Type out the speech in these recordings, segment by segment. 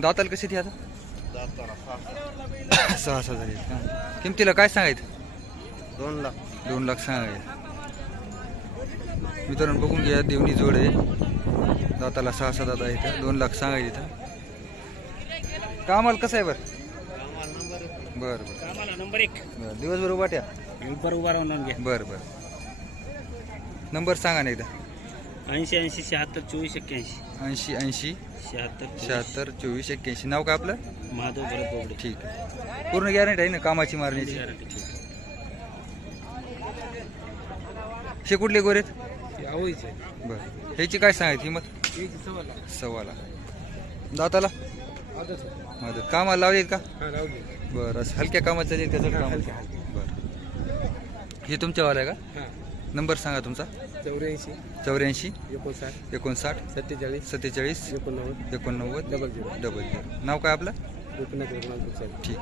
दाताला कशी ती आता? सहा सहा झाली आहेत का? किमतीला काय सांगायचं? दोन लाख. दोन लाख सांगायचे. मित्रांनो बघून घ्या देवणी जोड आहे. दाताला सहा सहा आहे इथं दोन लाख सांगायचे इथं. कामाला कसं आहे बरं? बरं बरं. आम्हाला नंबर एक. बरं दिवसभर उभाट्या नंबर उभा राहून घ्या बरं बरं. नंबर सांगा ना एकदा. ऐंशी ऐंशी शहात्तर चोवीस एक्क्याऐंशी. ऐंशी ऐंशी शहात्तर शहात्तर चोवीस एक्क्याऐंशी. नाव काय आपलं? महादेव भरत बोबडे. ठीक आहे. पूर्ण गॅरंटी आहे ना कामाची मारण्याची गॅरंटी ठीक शे कुठले गोरेत? बरं. ह्याची काय सांगायची किंमत? सव्वा लाख. दाताला? मदत कामाला लावलेत का? बरं असं हलक्या कामात चालेल त्याचं काम बरं. हे तुमच्यावाला आहे का? नंबर सांगा तुमचा? चौऱ्याऐंशी. चौऱ्याऐंशी. एकोणसाठ. एकोणसाठ. सत्तेचाळीस. सत्तेचाळीस. एकोणनव्वद. एकोणनव्वद. Double zero. Double zero. नाव काय आपलं? गोपीनाथ रघुनाथ गुसाई ठीक.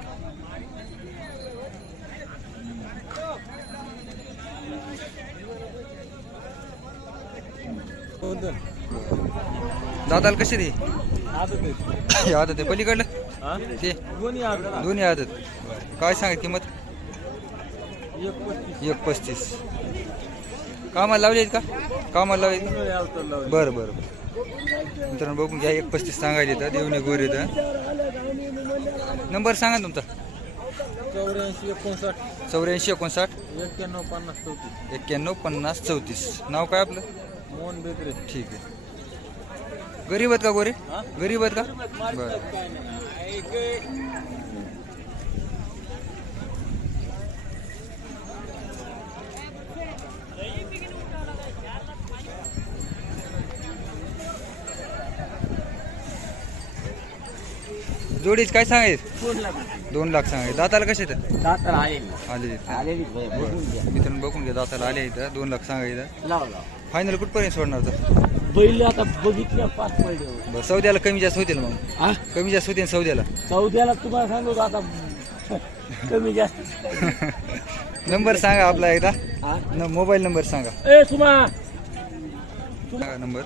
दादाला कशी दे हे आदत आहे. पलीकडलं? ते. दोन्ही आदत. काय सांगा किंमत? एक पस्तीस. कामाला लावले का? कामाला लावले बरं बरं बरं. मित्रांनो बघून घ्या एक पस्तीस सांगायला येतं. देवणी गोर येतं. नंबर सांगा तुमचा. चौऱ्याऐंशी एकोणसाठ. चौऱ्याऐंशी एकोणसाठ. एक्क्याण्णव पन्नास चौतीस. एक्क्याण्णव पन्नास चौतीस. नाव काय आपलं? मोहन बेकरे. ठीक आहे. गरीब आहेत का गोरे? गरीब आहेत का? बरं. जोडीच काय सांगायचं? दोन लाख. सांगायचे. दाताला कसे दाताला आले. मित्रांनो बघून घ्या. दाताला आले इथं दोन लाख सांगायचं फायनल कुठपर्यंत सोडणार तर? बैल आता बघितल्या पाच बरं सौद्याला कमी जास्त होतील मग. कमी जास्त होतील सौद्याला. चौद्याला तुम्हाला सांगतो आता? कमी जास्त. नंबर सांगा आपला एकदा. मोबाईल नंबर सांगा. ए सांगा नंबर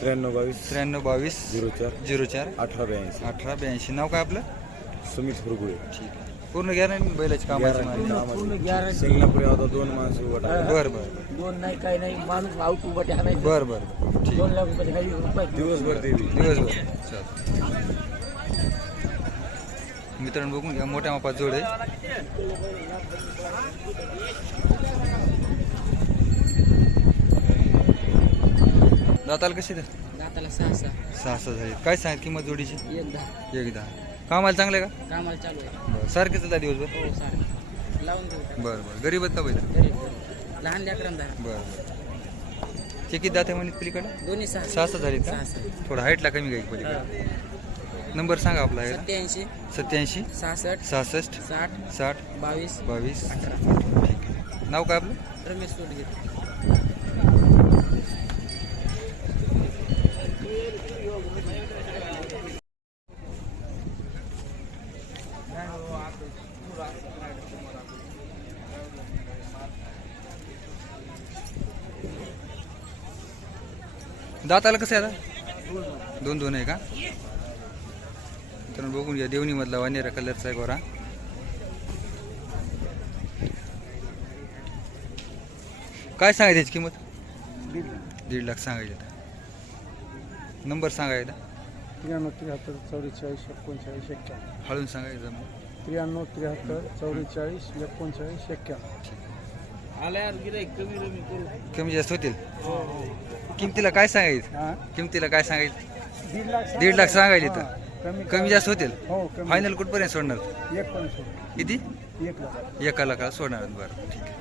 त्र्याण्णव बावीस. त्र्याण्णव बावीस. झिरो चार. झिरो चार. अठरा ब्याऐंशी. अठरा ब्याऐंशी. नाव काय आपलं? सुमित हुरगुळे. ठीक आहे. पूर्ण गॅरंटी बैलाची कामाची मारण्याची. पूर्ण गॅरंटी सिंगणापुरी आता दोन माणसं उभा टाकले. बरं बरं दोन नाही काही नाही. माणूस आउट उभा नाही बरं बरं ठीक दोन लाख रुपये काही रुपये दिवसभर देवी. दिवसभर. मित्रांनो बघून घ्या. मोठ्या मापात जोड आहे. दाताला कशी द्या दाताला सहा सहा. सहा सहा झाली. काय सांग किंमत जोडीची? एक दहा. एक दहा. कामाला चांगलं आहे का? कामाला चालू आहे. बरं सारखेच होता दिवसभर? हो सारखं. लावून देऊ बरं बरं. गरीब आहेत का बैल? गरीब गरीब. लहान लेकरांना बरं बरं. ते किती दाते म्हणे पलीकडे? दोन्ही सहा. सहा सहा झालीत का? सहा सहा. थोडा हाईटला कमी गाई पलीकडे. नंबर सांगा आपला. सत्याऐंशी. सत्याऐंशी. सहासष्ट. सहासष्ट. साठ. साठ. बावीस. बावीस. अठरा. ठीक आहे. नाव काय आपलं? रमेश सोडगे. दाताला कसं आहे आता? दोन दोन आहे का? तर बघून घ्या देवणी मधला वानेरा कलरचा आहे गोरा. काय सांगायची त्याची किंमत? दीड लाख सांगायची नंबर सांगायचा त्र्याण्णव त्र्याहत्तर चौवेचाळीस एकोणचाळीस एक्क्याण्णव. हळून सांगायचं मग त्र्याण्णव त्र्याहत्तर चौवेचाळीस एकोणचाळीस एक्क्याण्णव. आल्यावर गिराईक कमी कमी करू. कमी जास्त होतील? किमतीला काय सांगायचं? हां? किमतीला काय सांगायचं? दीड लाख दीड लाख सांगायचे हां, तर कमी कमी जास्त होतील? हो कमी. फायनल कुठपर्यंत सोडणार? एक पण सोड किती? एक लाख. एका लाखाला सोडणार बरं. ठीक आहे.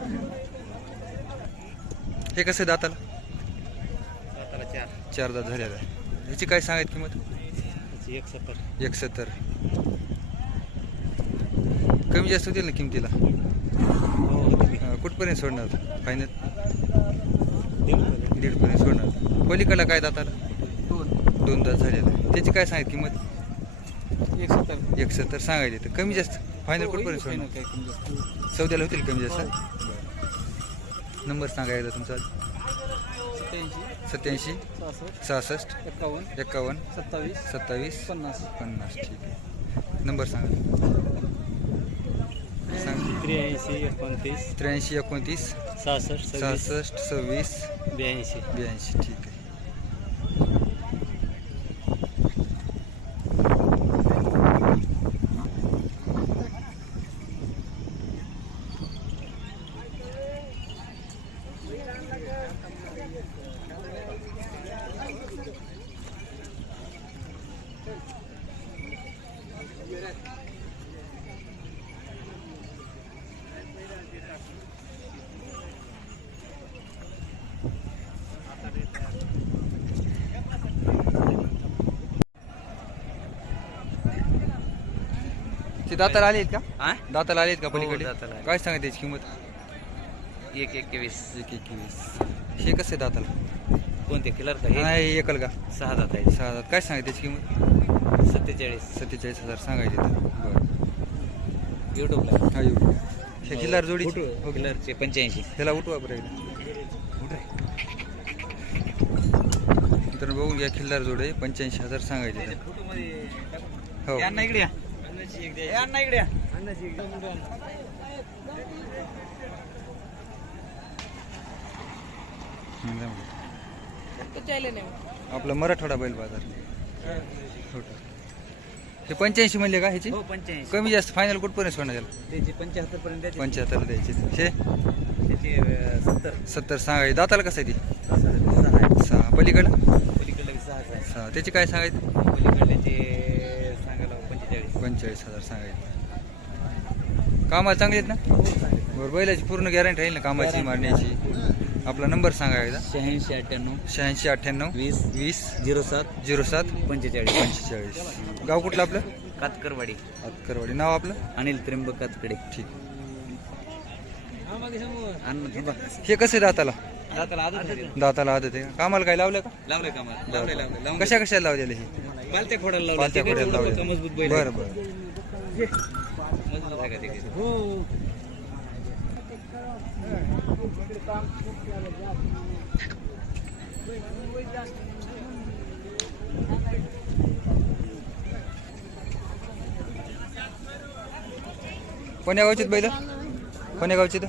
हे कसं आहे दाताला? दाताला चार. चार दात झालेला आहे ह्याची काय सांगायची किंमत? एक सत्तर. एक सत्तर कमी जास्त होतील ना किमतीला? अं, कुठपर्यंत सोडणार? फायनल दीडपर्यंत. सोडणार. पलीकडला काय दाताला दोन. दोन झालेला आहे त्याची काय सांगायची किंमत? एक सत्तर. एक सत्तर सांगायची तर कमी जास्त. फायनल कुठपर्यंत सोडणार? सौद्याला होतील कमी जास्त? नंबर सांगायचा तुमचा. सत्याऐंशी. सहासष्ट. एकावन्न. एकावन्न. सत्तावीस. सत्तावीस. पन्नास. पन्नास. ठीक आहे. नंबर सांगा सांग. त्र्याऐंशी एकोणतीस. त्र्याऐंशी एकोणतीस. सहासष्ट सहासष्ट सव्वीस. ब्याऐंशी. ब्याऐंशी ठीक आहे. ते दाताला आले आहेत का? हा? दाताला आले आहेत का पलीकडे? दाताला आले. काय सांगा त्याची किंमत? एक एकवीस एक एकवीस हे कसं आहे दाताला? कोणते? किलर का हे? नाही एकल का? सहा जात आहे सहा हजार काय सांगा त्याची किंमत? सत्तेचाळीस. सत्तेचाळीस हजार सांगायचे तर. बरं. युट्यूबला हा येऊ हे खिल्लार जोडी किलरचे पंच्याऐंशी. त्याला उठवा बरं एकदा. तर बघून घ्या खिल्लार जोडे. पंच्याऐंशी हजार सांगायचे. हो. इकडे या. अण्णा इकडे. आपला मराठवाडा बैल बाजार. हे पंच्याऐंशी म्हणले का ह्याची? हो पंच्याऐंशी. कमी जास्त फायनल कुठपर्यंत सोडणार त्याचे पंच्याहत्तर पर्यंत द्यायचे. पंच्याहत्तर द्यायचे. सत्तर. सत्तर सांगायचे दाताला कसं आहे ती? सहा. सहा पलीकडले सहाच आहे सहा. त्याची काय सांगायचे पलीकडल्याचे पंचेचाळीस. हजार सांगायचे. कामाला चांगली आहेत ना? बरं बैलाची पूर्ण गॅरंटी राहील ना कामाची मारण्याची आपला नंबर सांगा एकदा. शहाऐंशी अठ्ठ्याण्णव. शहाऐंशी अठ्ठ्याण्णव. वीस. वीस. झिरो सात. झिरो सात. पंचेचाळीस. पंचेचाळीस. गाव कुठलं आपलं? कातकरवाडी. करवाडी नाव आपलं? अनिल त्र्यंबक कातकडे. ठीक. हे कसं आहे दाताला? दाताला आदत होते. दाताला आदत आहे कामाला काय लावलं का लावलंय का मला? लावलंय लावलंय लावून कशा कशाला लावलेले हे घे. खोडाला लावलंय. ते खोड्याला लावले बघा, मजबूत बैल आहे. बरं बरं मजबूत आहे का ते काही? कोण्या गावचे बैल कोण्या गावचे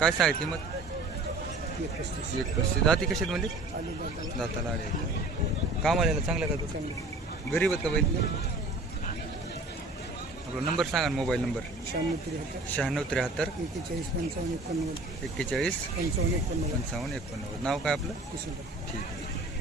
काय सांगितली मग एक पस्तीस. दाती कशात म्हणजे? दाताला. आले काम आलेला चांगला का तू गरीब आहेत का बैल आपला नंबर सांगा ना मोबाईल नंबर. शहाण्णव त्र्याहत्तर. शहाण्णव त्र्याहत्तर. एक्केचाळीस पंचावन्न एकोणनव्वद. एक्केचाळीस पंचावन्न एकोणनव्वद. पंचावन्न एकोणनव्वद. नाव काय आपलं? किशोर. ठीक आहे.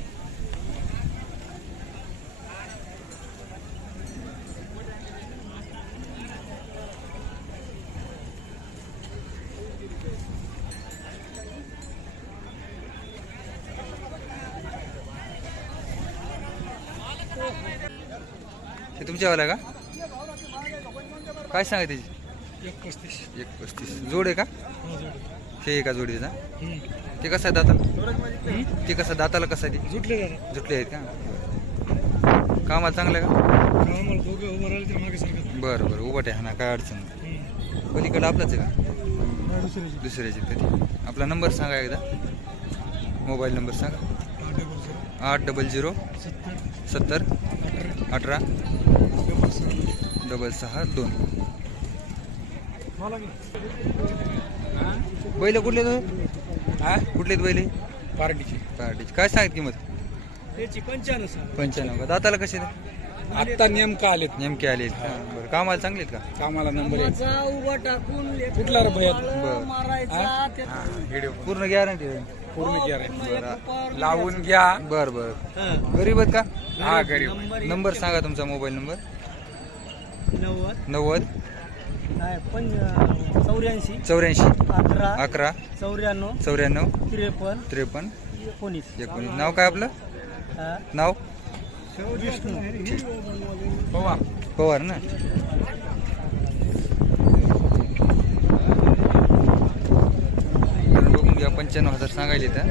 हे तुमच्यावाला का? काय सांगा त्याची? एक पस्तीस. एक पस्तीस. जोड आहे का? हे एका जोडीचा ते कसं आहे दाताला? ते कसं दाताला कसं आहे ते? जुटले जुटले आहेत का? कामाला चांगलं का? बरं बरं. उभं आहे हा ना काय अडचण पलीकडं आपलाच आहे का? दुसऱ्याची. कधी? आपला नंबर सांगा एकदा. मोबाईल नंबर सांगा. आठ डबल झिरो. सत्तर. अठरा. डबल सहा दोन. बैल कुठले तो कुठले आहेत बैल? पार्टीची पार्टीची काय सांगत किंमत? पंच्याण्णव का दाताला कसे ते? आत्ता नेमका आलेत. नेमके आले बरं कामाला चांगले आहेत का? कामाला नंबर एक. उभा टाकून कुठला रे भैया? बरं. मारायचा ते व्हिडिओ पूर्ण गॅरंटी पूर्ण गॅरंटी बरं. लावून घ्या. बरं बरं. गरीब आहेत का? हा गरीब नंबर सांगा तुमचा मोबाईल नंबर. नव्वद. नव्वद. नाही पंच चौऱ्याऐंशी. चौऱ्याऐंशी. अकरा. अकरा. चौऱ्याण्णव. चौऱ्याण्णव. त्रेपन्न. त्रेपन्न. एकोणीस. एकोणीस. नाव काय आपलं? हा. नाव? विष्णू. पवा पवार ना? बघून घ्या पंच्याण्णव हजार सांगायले त्या